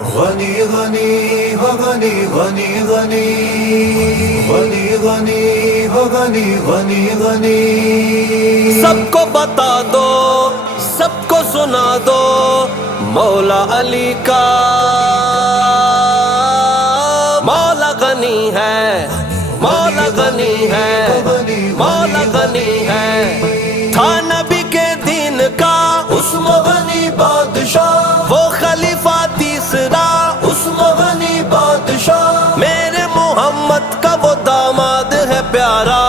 غنی غنی ہو غنی غنی غنی غنی غنی ہو غنی غنی غنی سب کو بتا دو، سب کو سنا دو مولا علی کا، مولا غنی ہے، مولا غنی ہے، مولا غنی ہے۔ تھا نبی کے دین کا عثم غنی بادشاہ، وہ خلیفہ تیسرا، عثم غنی بادشاہ، میرے محمد کا وہ داماد ہے پیارا،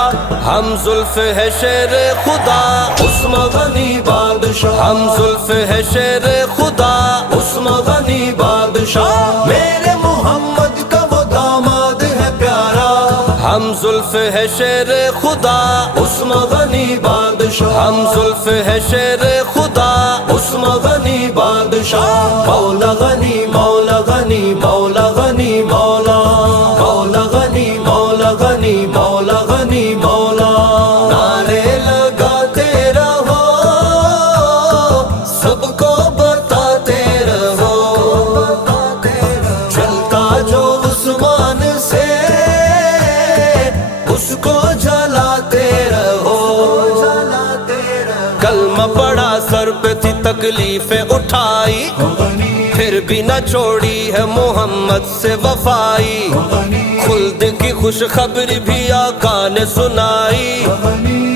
ہم زلف ہے شیر خدا، عثم غنی بادشاہ، ہم زلف ہے شیر خدا، عثم غنی بادشاہ، میرے محمد کا وہ داماد ہے پیارا، ہم زلف ہے شیر خدا، عثم غنی بادشاہ، ہم زلف ہے شیر خدا، عثم غنی بادشاہ، مولا غنی مولا غنی مولا غنی مولا، مولا غنی مولا غنی مولا غنی مولا، نعرے لگاتے رہو، سب کو بتاتے رہو، چلتا جو عثمان سے اس کو جلاتے رہو، کلمہ پڑا سر پہ تھی تکلیفیں اٹھائی، پھر بھی نہ چھوڑی ہے محمد سے وفائی، خلد کی خوشخبری بھی آقا نے سنائی،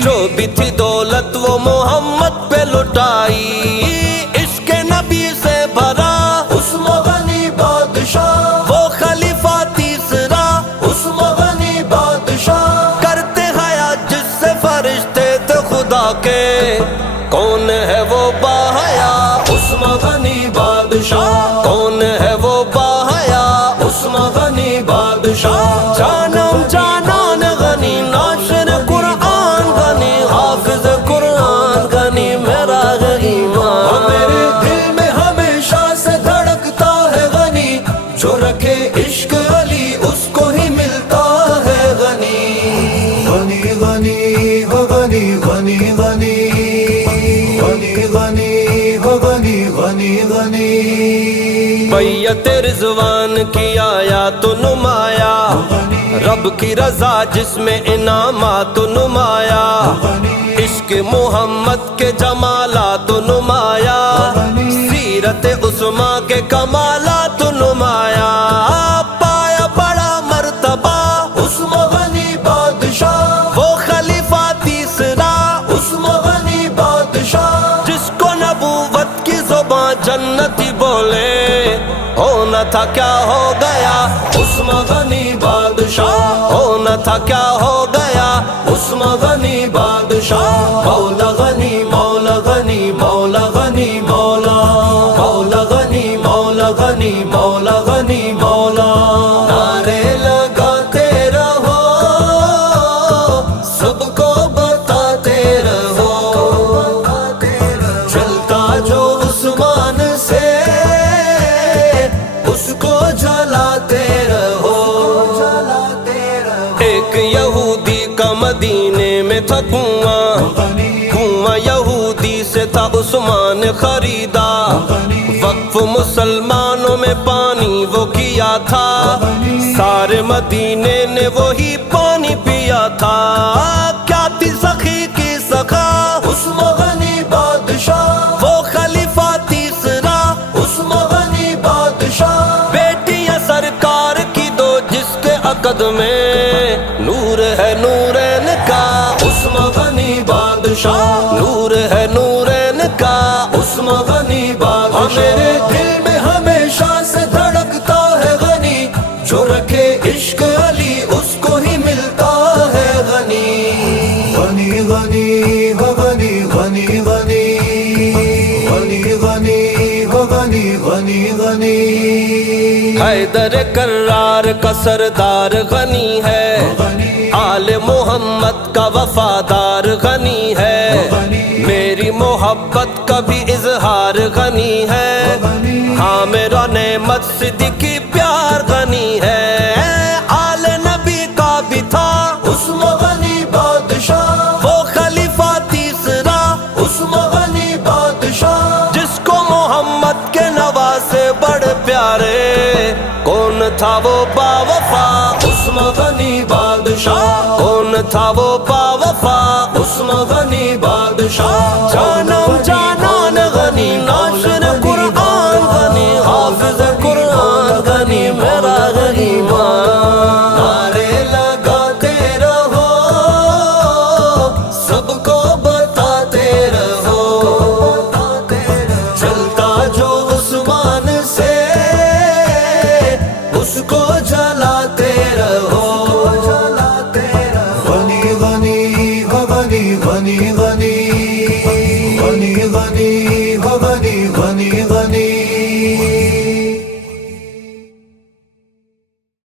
جو بھی تھی دولت وہ محمد پہ لٹائی، عشق نبی سے بھرا عثم غنی بادشاہ، وہ خلیفہ تیسرا، عثم غنی بادشاہ، کرتے حیات جس سے فرشتے تھے خدا کے، کون ہے وہ باحیا، عثم غنی بادشاہ، کون ہے وہ باحیا، عثم غنی بادشاہ، جانم جانان غنی، ناشر قرآن غنی، حافظ قرآن غنی، میرا ایمان، میرے دل میں ہمیشہ سے دھڑکتا ہے غنی، جو رکھے عشق علی اس کو ہی ملتا ہے غنی، غنی غنی ہو غنی غنی غنی غنی غنی ہو غنی غنی غنی، بیعت رضوان کی آیا تو نمایا، رب کی رضا جس میں انعامات نمایا، عشق محمد کے جمالات نمایا، سیرت عثمان کے کمالات نمایا، پایا بڑا مرتبہ عثم غنی بادشاہ، وہ خلیفہ تیسرا، عثم غنی بادشاہ، جس کو نبوت کی زبان جنتی بولے، ہونا تھا کیا ہو گیا، عثم غنی بادشاہ، ہونا تھا کیا ہو گیا، عثم غنی بادشاہ، مولا غنی مولا غنی مولا غنی مولا، مولا غنی مولا غنی مولا غنی مولا، نعرے لگاتے رہو، سب کو بتاتے رہو، چلتا جو عثمان سے اس کو جلاتے رہو، ایک یہودی کا مدینے میں تھا کنواں، کنواں یہودی سے تھا عثمان خریدا، وقف مسلمانوں میں پانی وہ کیا تھا، سارے مدینے نے وہی پانی پیا تھا، کیا تھی سخی کی سخا، عثم غنی بادشاہ، وہ خلیفہ تیسرا، عثم غنی بادشاہ، بیٹیاں سرکار کی دو جس کے عقد میں نور ہے نورین کا، عثم غنی بادشاہ، نور ہے نورین کا، عثم غنی بادشاہ، میرے دل میں ہمیشہ سے دھڑکتا ہے غنی، جو رکھے عشق علی اس کو ہی ملتا ہے غنی، غنی غنی ہو غنی غنی غنی غنی غنی ہو غنی غنی غنی، حیدر کرار کا سردار غنی ہے، آل محمد کا وفادار غنی ہے، میری محبت کا بھی اظہار غنی ہے، ہاں میرا نعمت صدیقی پیار غنی ہے، آل نبی کا بھی تھا عثم غنی بادشاہ، وہ خلیفہ تیسرا، عثم غنی بادشاہ، جس کو محمد کے نواسے بڑے پیارے تھا وہ باوفا عثمان غنی بادشاہ، کون تھا وہ باوفا عثمان غنی بادشاہ،